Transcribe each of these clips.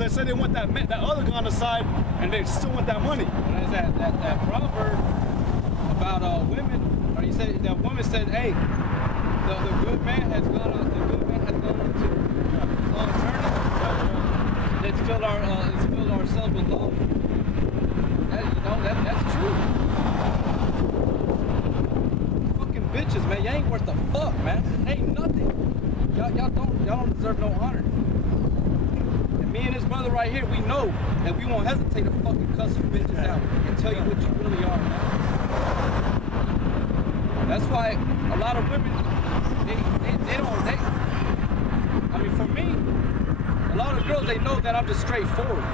they say they want that other guy on the side, and they still want that money. And there's that proverb about women, or you said that woman said, hey, the good man has gone on. The good man has gone on to journey. Let's fill ourselves with love. That's true. Fucking bitches, man. You ain't worth a fuck, man. Ain't nothing. Y'all don't deserve no honor. And me and his brother right here, we know that we won't hesitate to fucking cuss you bitches out and tell you what you really are, man. That's why a lot of women, I mean, for me, a lot of girls, they know that I'm just straightforward.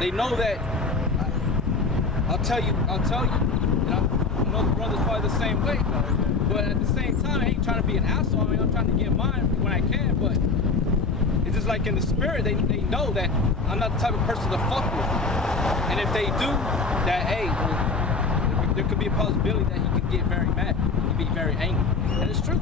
They know that I'll tell you, and I know the brother's probably the same way, but at the same time, I ain't trying to be an asshole. I mean, I'm trying to get mine when I can, but it's just like in the spirit, they know that I'm not the type of person to fuck with. And if they do, that, hey, there could be a possibility that he could get very mad. He could be very angry. And it's true.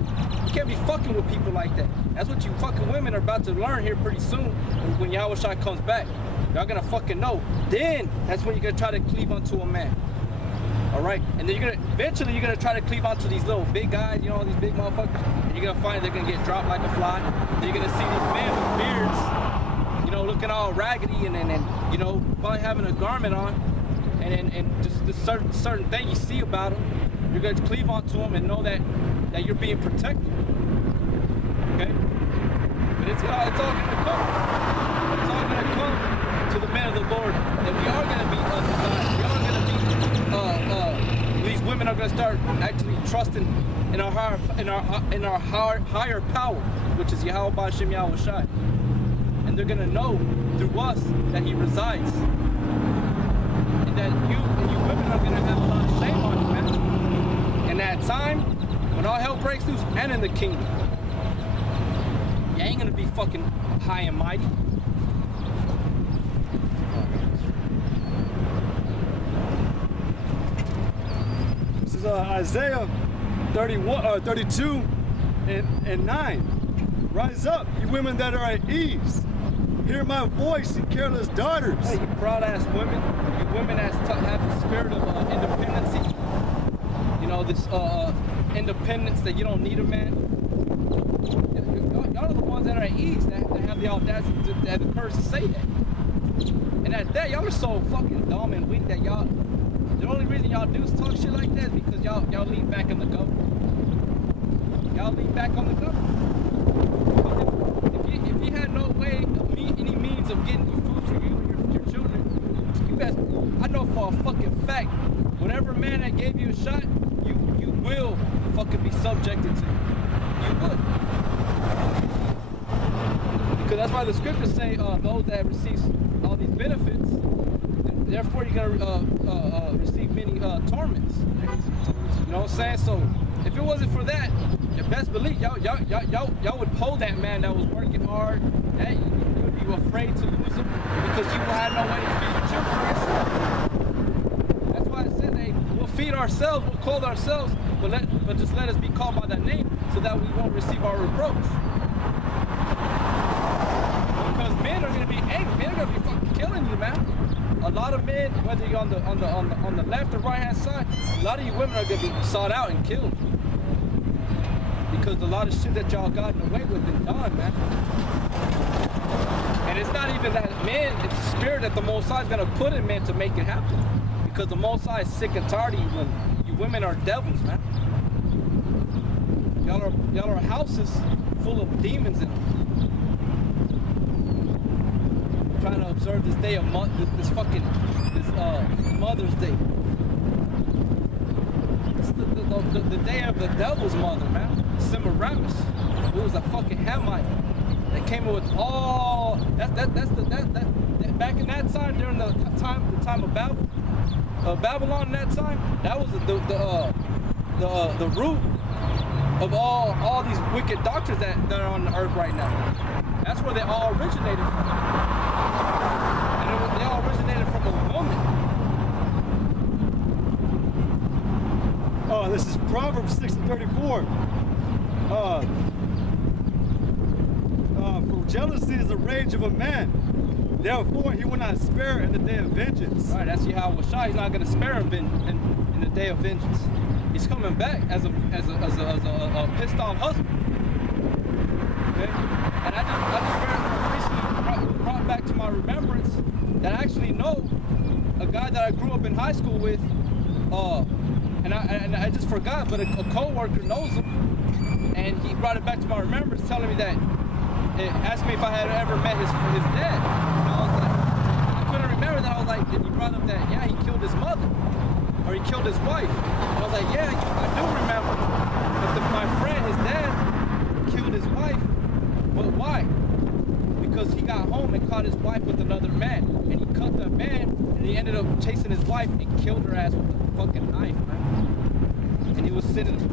You can't be fucking with people like that. That's what you fucking women are about to learn here pretty soon when Yahweh Shai comes back. Y'all gonna fucking know. Then that's when you're gonna try to cleave onto a man. Alright? And then eventually you're gonna try to cleave onto these little big guys, you know, these big motherfuckers. And you're gonna find they're gonna get dropped like a fly. And you're gonna see these men with beards, you know, looking all raggedy and you know, probably having a garment on. And just the certain thing you see about them, you're gonna cleave onto them and know that you're being protected. Okay? But it's all gonna come. It's all gonna come to the men of the Lord, and we are gonna be designed. We are gonna be these women are gonna start actually trusting in our higher power, which is Yahweh B'Shem Yahweh Shai. And they're gonna know through us that He resides. And that you women are gonna have a lot of shame on you, man. And that time, when all hell breaks loose, and in the kingdom, you ain't gonna be fucking high and mighty. This is Isaiah 32 and 9. Rise up, you women that are at ease. Hear my voice, you careless daughters. Hey, you proud ass women. You women that have the spirit of independency. You know, this independence that you don't need a man. Y'all are the ones that are at ease, that have the audacity, to have the courage to say that. And at that, y'all are so fucking dumb and weak that y'all, the only reason y'all do talk shit like that is because y'all lean back on the government. Y'all lean back on the government. If you had no way, any means of getting food for you and your children, you best, I know for a fucking fact, whatever man that gave you a shot, you will fucking be subjected to. You would. Because that's why the scriptures say those that receive all these benefits, therefore you're gonna receive many torments. You know what I'm saying? So if it wasn't for that, you best believe y'all would hold that man that was working hard. Hey, you would be afraid to lose him because you will have no way to feed your children yourself. That's why it said, hey, we'll feed ourselves, we'll clothe ourselves, but just let us be called by that name so that we won't receive our reproach. Because men are gonna be angry, men are gonna be fucking killing you, man. A lot of men, whether you're on the left or right hand side, a lot of you women are gonna be sought out and killed. Because a lot of shit that y'all gotten away with and done, man. And it's not even that men, it's the spirit that the Most High is gonna put in men to make it happen. Because the Most High is sick and tired of you women. You women are devils, man. Y'all are houses full of demons in them. Trying to observe this day of this Mother's Day. It's the day of the devil's mother, man. Semiramis, who was a fucking Hamite that came in with all that back in that time, during the time of Babylon in that time, that was the root of all these wicked doctrines that are on the earth right now. That's where they all originated from. And they all originated from a woman. Oh, this is Proverbs 6:34. For jealousy is the rage of a man, Therefore, he will not spare in the day of vengeance. All right, that's Yahweh Shai. He's not going to spare him in the day of vengeance. He's coming back as a pissed off husband. Okay? And I just recently brought back to my remembrance that I actually know a guy that I grew up in high school with, and I just forgot, but a co-worker knows him, and he brought it back to my remembrance, telling me that, asked me if I had ever met his dad. And I was like, I couldn't remember that. I was like, and he brought up that, yeah, he killed his mother, or he killed his wife. And I was like, yeah, I do remember. But my friend, his dad, killed his wife. But why? Because he got home and caught his wife with another man, and he cut that man, and he ended up chasing his wife and killed her ass with a fucking knife, man. And he was sentenced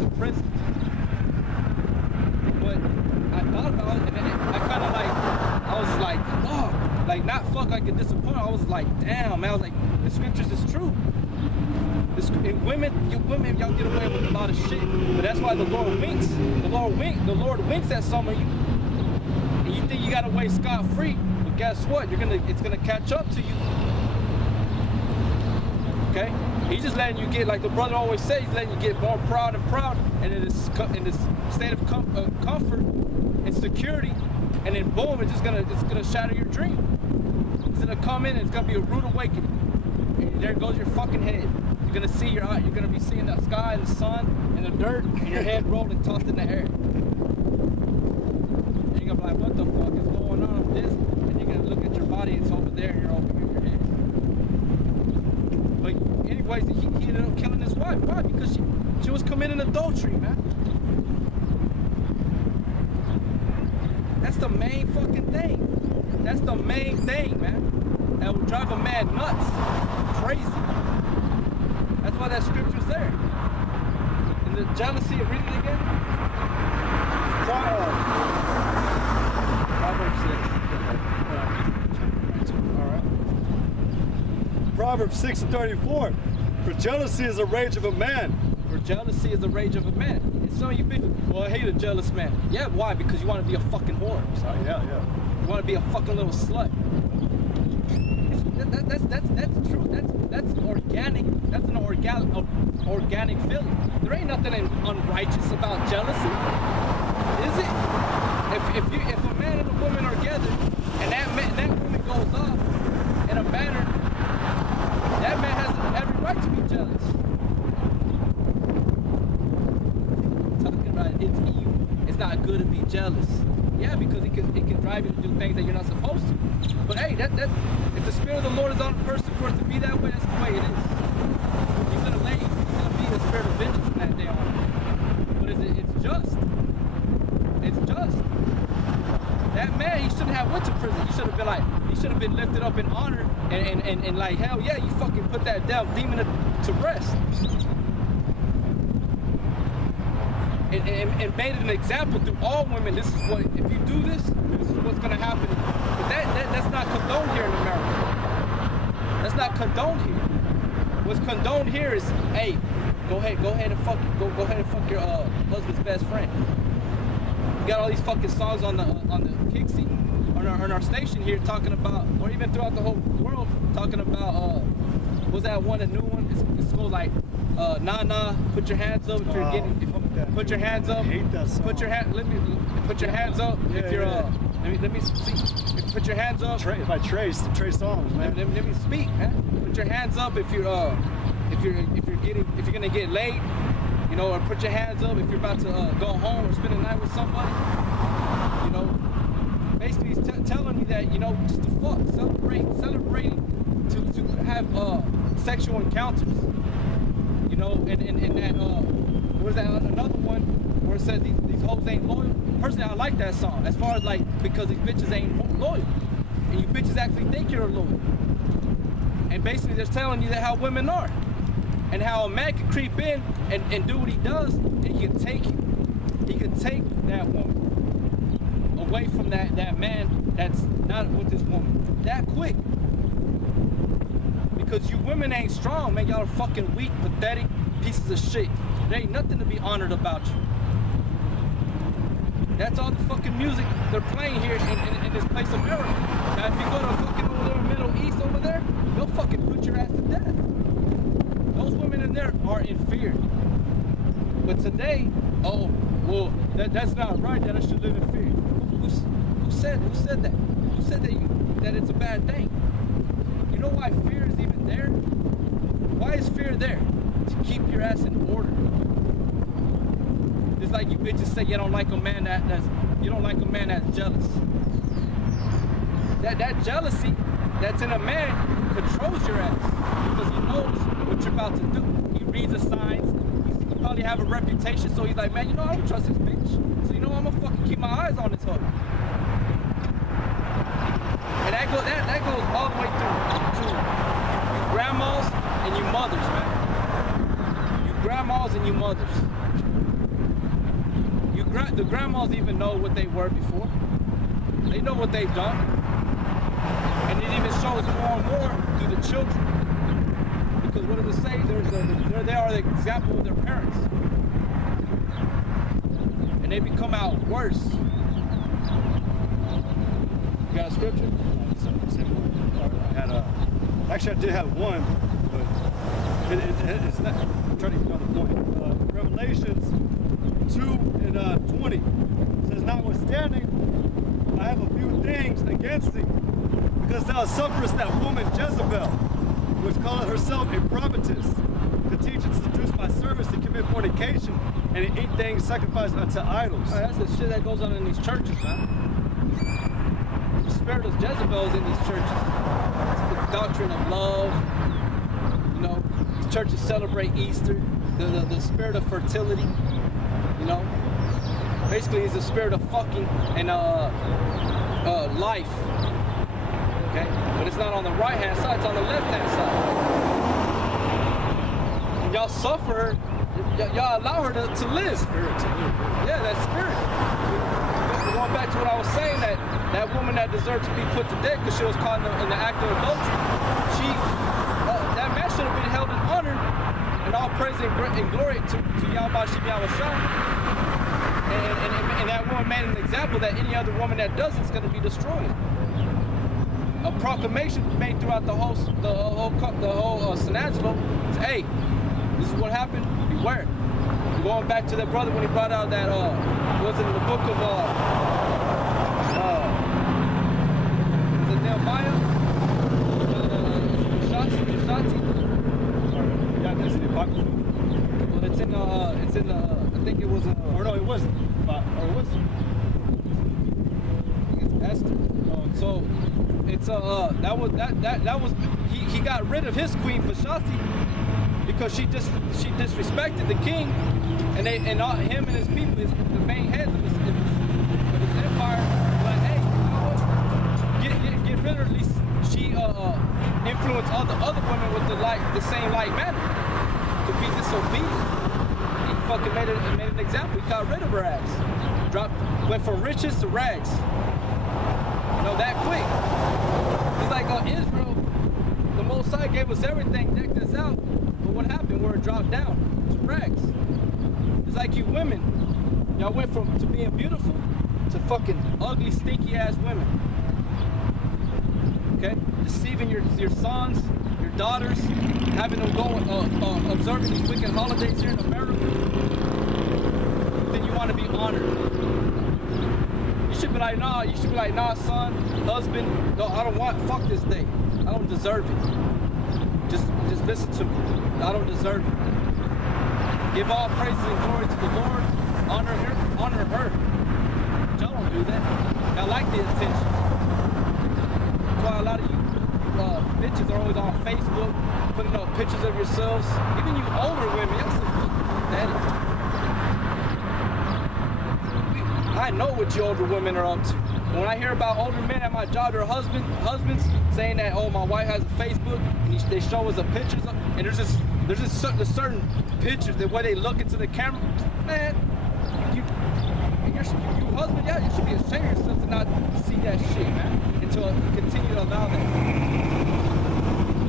to prison. But I thought about it, and I kind of like, I was like, fuck, like not fuck like a disappointment. I was like, damn, man. I was like, the scriptures is true. And women, y'all get away with a lot of shit. But that's why the Lord winks. The Lord winks at some of you. And you think you got away scot-free, but guess what? It's gonna catch up to you. Okay? He's just letting you get, like the brother always says, he's letting you get more proud and proud, and in this state of comfort and security, and then boom, it's gonna shatter your dream. It's gonna come in and it's gonna be a rude awakening. And there goes your fucking head. You're gonna be seeing the sky and the sun and the dirt, and your head rolled and tossed in the air. And you're gonna be like, what the fuck is going on with this? And you're gonna look at your body, it's over there, and you're over here, your head. But anyways, he ended up killing his wife. Why? Because she was committing adultery, man. That's the main fucking thing. That's the main thing, man. That will drive a man nuts. Crazy. That's why that scripture's there. And the jealousy, read it again. Proverbs 6. All right. Proverbs 6:34. For jealousy is the rage of a man. For jealousy is the rage of a man. And some of you people, well, I hate a jealous man. Yeah, why? Because you want to be a fucking whore. Yeah. You want to be a fucking little slut. That's true. That's organic. That's an organic feeling. There ain't nothing unrighteous about jealousy, is it? If a man and a woman are together, and that woman goes off in a manner, that man has every right to be jealous. I'm talking about it's evil. It's not good to be jealous. Yeah, because it can drive you to do things that you're not supposed to. But hey, if the Spirit of the Lord is on a person for it to be that way, that's the way it is. He's gonna be the spirit of vengeance from that day on. But it's just. It's just. That man, he shouldn't have went to prison. He should have been lifted up in honor and like, hell yeah, you fucking put that demon to rest. And made it an example to all women. This is what, if you do this is what's gonna happen. But that's not condoned here in America. That's not condoned here. What's condoned here is, hey, go ahead and fuck your husband's best friend. We got all these fucking songs on the Kixie, on our station here talking about, or even throughout the whole world, talking about what's that one, a new one? It's called like nah, put your hands up if you're getting. Put your hands up. I hate that song. Put your hands up if you're let me speak. Put your hands up. By Trey Songz, man. Let me speak, man. Put your hands up if you're gonna get laid, you know, or put your hands up if you're about to go home or spend the night with somebody. You know, basically he's telling me that, you know, just to fuck, celebrating to have sexual encounters. You know, and that what is that, another one where it says these hoes ain't loyal. Personally, I like that song, as far as like, because these bitches ain't loyal, and you bitches actually think you're loyal. And basically they're telling you that how women are, and how a man can creep in and do what he does, and he can take that woman away from that man that's not with this woman that quick. Because you women ain't strong, man. Y'all are fucking weak, pathetic pieces of shit. There ain't nothing to be honored about you. That's all the fucking music they're playing here in this place, America. If you go to fucking over there, Middle East over there, they'll fucking put your ass to death. Those women in there are in fear. But today, oh, well, that's not right, that I should live in fear. Who said that? Who said that it's a bad thing? You know why fear is even there? Why is fear there? To keep your ass in order. It's like you bitches say you don't like a man that's jealous. That jealousy that's in a man controls your ass because he knows what you're about to do. He reads the signs. He probably have a reputation, so he's like, man, you know, I don't trust this bitch. So you know, I'm gonna fucking keep my eyes on this hoe. And that goes all the way through to you grandmas and you mothers, man. You grandmas and you mothers. The grandmas even know what they were before. They know what they've done. And it even shows more and more through the children. Because what does it say? They are the example of their parents. And they become out worse. You got a scripture? Actually, I did have one, but it's not. I'm trying to get on the point. Revelations 2:20 says, notwithstanding, I have a few things against thee, because thou sufferest that woman Jezebel, which calleth herself a prophetess, to teach and seduce my servants to commit fornication and to eat things sacrificed unto idols. Right, that's the shit that goes on in these churches, man. The spirit of Jezebel is in these churches. It's the doctrine of love. You know, these churches celebrate Easter, the spirit of fertility. You know, basically it's the spirit of fucking and life. Okay, but it's not on the right hand side; it's on the left hand side. And y'all suffer her, y'all allow her to live. Spirit to live. Yeah, that spirit. Going back to what I was saying, that woman that deserved to be put to death because she was caught in the act of adultery, that man should have been held in honor and all praise and glory to Yahweh Shem Yahushua. And that woman made an example that any other woman that does it's going to be destroyed. A proclamation made throughout the whole Senatolo says, hey, this is what happened, beware. Going back to that brother when he brought out that was it in the book of Nehemiah? Shati? Yeah, that's in the Apocrypha. Well, it's in I think it was or no, it wasn't. Or it was. It's Esther. So it's that was he got rid of his queen Vashti because she disrespected the king. And him and his people, the main heads of his empire, were like, hey, you know what? Get rid of her. At least she influenced all the other women with the same like manner to be disobedient. He fucking made an example. He got rid of her ass. Went from riches to rags. You know, that quick. It's like Israel, the Most High gave us everything, decked us out. But what happened? Where it dropped down to rags. It's like you women, y'all went to being beautiful to fucking ugly, stinky ass women. Okay, deceiving your sons, your daughters, having them go observing these wicked holidays here in America. Then you want to be honored. You should be like, nah. You should be like, nah, son, husband. No, I don't want. Fuck this day. I don't deserve it. Just listen to me. I don't deserve it. Give all praises and glory to the Lord. Honor her. Y'all don't do that. Y'all like the attention. That's why a lot of you bitches are always on Facebook putting up pictures of yourselves. Even you older women, y'all say, daddy. I know what you older women are up to. When I hear about older men at my job, their husbands saying that, oh, my wife has a Facebook, and they show us the pictures of, and there's just certain pictures, the way they look into the camera, man, you husband, yeah, you should be ashamed of yourself to not see that shit, man, and to continue to allow that.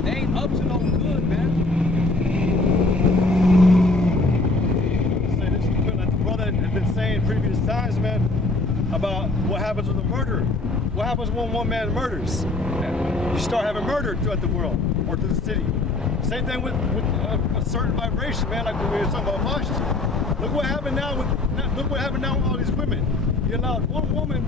They ain't up to no good, man. Say this, like the brother had been saying previous times, man, about what happens with a murder. What happens when one man murders? You start having murder throughout the world or through the city. Same thing with a certain vibration, man. Like when we were talking about emotions. Look what happened now with all these women. You allowed one woman,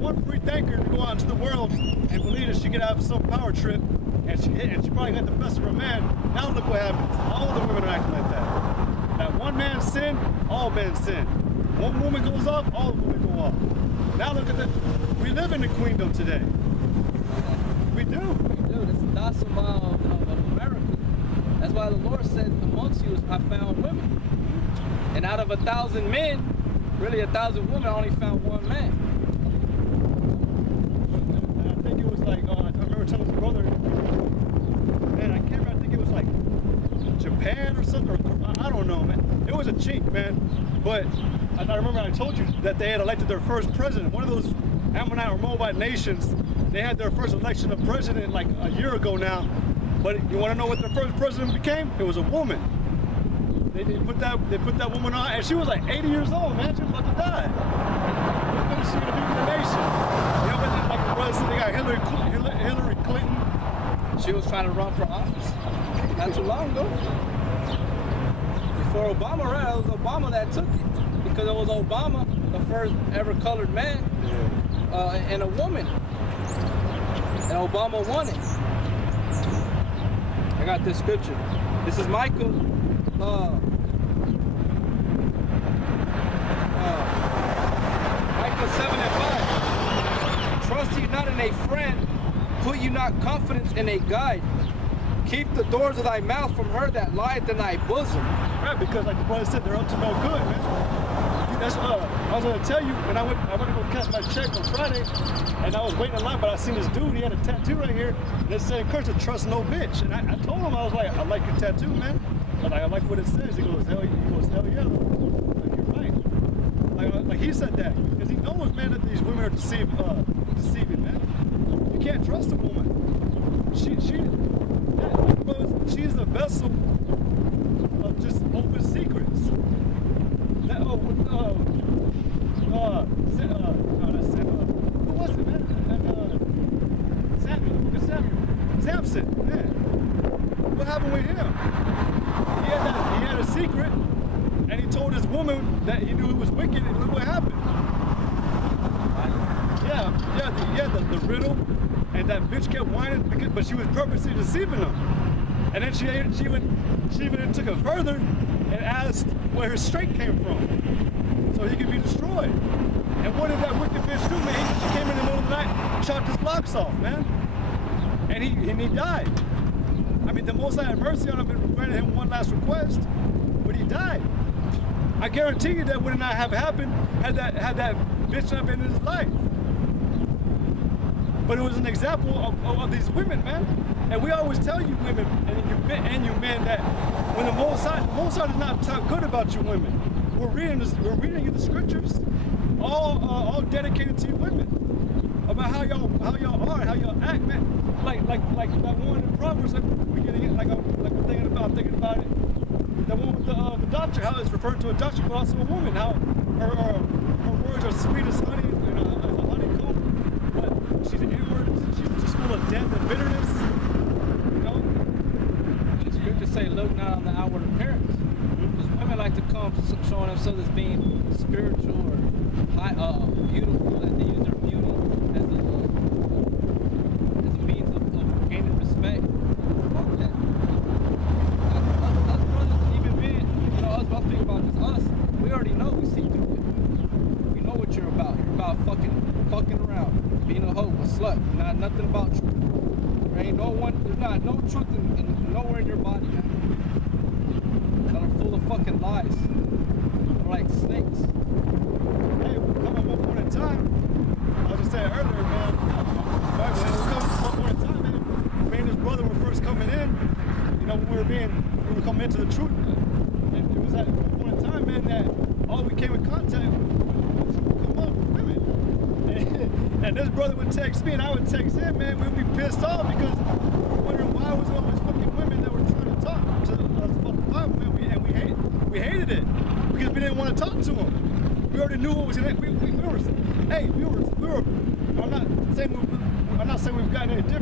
one free thinker, to go out into the world and believe that she could have some power trip, and she probably got the best of a man. Now look what happens. All the women are acting like that. That one man sin, all men sin. One woman goes off, all the women go off. Now look at that. We live in the queendom today. We do. We do. That's the docile of America. That's why the Lord says, amongst you I found women. And out of 1,000 men, really 1,000 women, I only found one man. I think it was like, I remember telling his brother, man, I can't remember, I think it was like Japan or something, or I don't know, man. It was a chink, man. But I remember I told you that they had elected their first president. One of those Ammonite or Moabite nations, they had their first election of president like a year ago now. But you want to know what their first president became? It was a woman. They put that woman on, and she was like 80 years old, man. She was about to die. What is she gonna be for the nation? You know, but like the brother said, they got Hillary Clinton. She was trying to run for office not too long ago. Before Obama ran, it was Obama that took it, because it was Obama, the first ever colored man, and a woman, and Obama won it. I got this scripture. This is Micah. Micah 7:5. Trust ye not in a friend, put you not confidence in a guide. Keep the doors of thy mouth from her that lieth in thy bosom. Right, because like the brother said, they're up to no good, man. That's I was gonna tell you, when I went to go cash my check on Friday, and I was waiting in line, but I seen this dude, he had a tattoo right here that said, encourage to trust no bitch. And I told him, I was like, I like your tattoo, man. I like what it says. He goes, hell yeah. Like, you're right. Like he said that, because he knows, man, that these women are deceiving, man. You can't trust a woman. She's a vessel of just open secrets. That, who was it, man? Samson, man. What happened with him? He had a secret, and he told his woman that he knew he was wicked, and look what happened. The riddle, and that bitch kept whining, but she was purposely deceiving him. And then she even took it further and asked where his strength came from, so he could be destroyed. And what did that wicked bitch do, man? She came in the middle of the night, chopped his locks off, man, and he died. I mean, the Most High had mercy on him and granted him one last request, but he died. I guarantee you that would not have happened had that bitch not been in his life. But it was an example of these women, man. And we always tell you women and you men that when the Most High does not talk good about you women. We're reading you the scriptures, all dedicated to you women, about how y'all are, how y'all act, man. Like that one in Proverbs, I'm thinking about it. That one with the doctor, how it's referred to a doctor, but also a woman. How her words are sweet as honey and a honeycomb, but she's inward. She's just full of death and bitterness. You know. It's good to say, look not on the outward appearance, because women like to come showing themselves as being spiritual or high, beautiful, that they use their beauty as a means of gaining respect. Fuck that. Us brothers, even men, you know, us thinking about just us, we already know, we see through it. We know what you're about. You're about fucking around, being a hoe, a slut, not nothing about truth. There ain't there's not no truth in nowhere in your body, man. That are full of fucking lies. They're like snakes. Hey, we'll come up one point in time. I was just saying earlier, man. One point in time, man. Me and his brother were first coming in. You know, we were coming into the truth. And it was at one point in time, man, that all we came in contact with come up with women. And this brother would text me, and I would text him, man. We'd be pissed off because we're wondering why was all these fucking women that were trying to talk to us about the Bible, man. We hated it because we didn't want to talk to them. We already knew what was in it. We were, I'm not saying we've gotten any different.